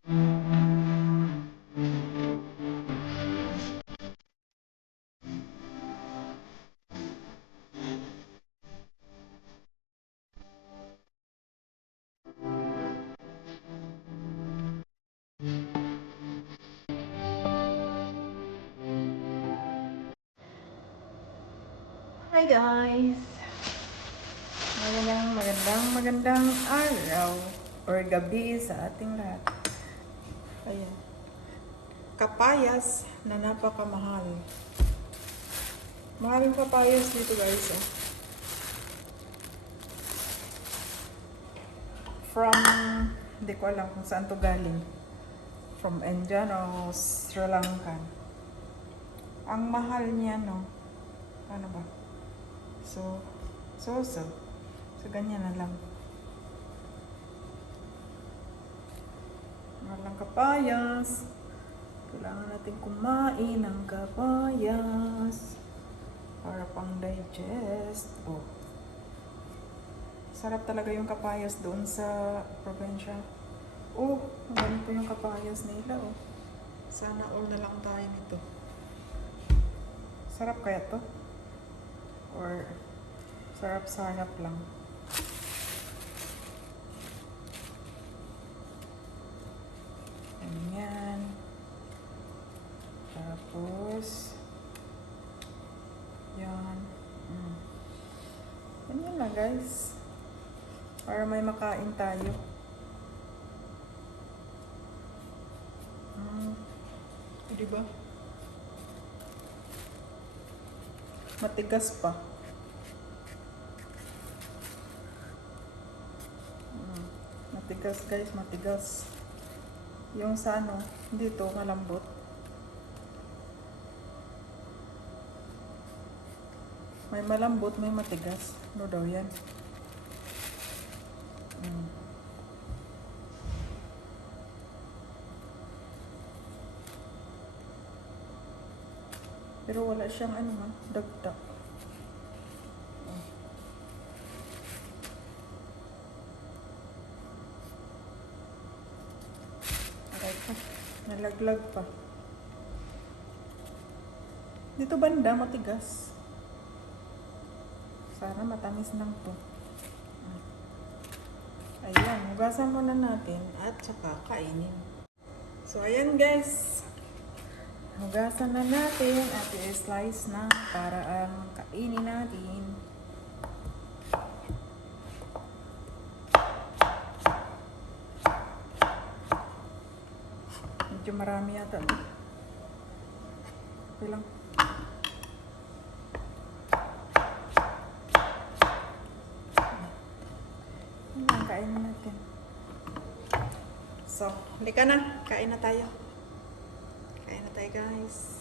Hi guys! Magandang araw or gabi sa ating lahat. Ayan. Kapayas na napakamahal. Mahal yung kapayas dito guys. Oh. From, hindi ko alam kung saan to galing. From Indian o Sri Lankan. Ang mahal niya, no? Ano ba? So, ganyan na lang. Walang kapayas. Kailangan natin kumain ng kapayas para pang digest. Oh. Sarap talaga yung kapayas doon sa probinsya. Oh, ganito yung kapayas nila. Oh. Sana all na lang tayo nito. Sarap kaya to? Or sarap-sarap lang. Ganyan. Tapos yan. Ganyan lang guys. Para may makain tayo. Diba? Matigas pa. Matigas guys, matigas. Yung sa ano, dito malambot. May malambot, may matigas. Ano daw yan? Pero wala siyang ano ha, dagdag. Aray pa, nalaglag pa. Dito banda, matigas. Sana matamis lang to. Ayan, hugasan muna natin at saka kainin. So ayan guys. Hugasan na natin at i-slice na para ang kainin natin. Medyo marami yata. Okay lang. Ayan, kainin natin. So, halika na. Kain na tayo. Kain na tayo guys.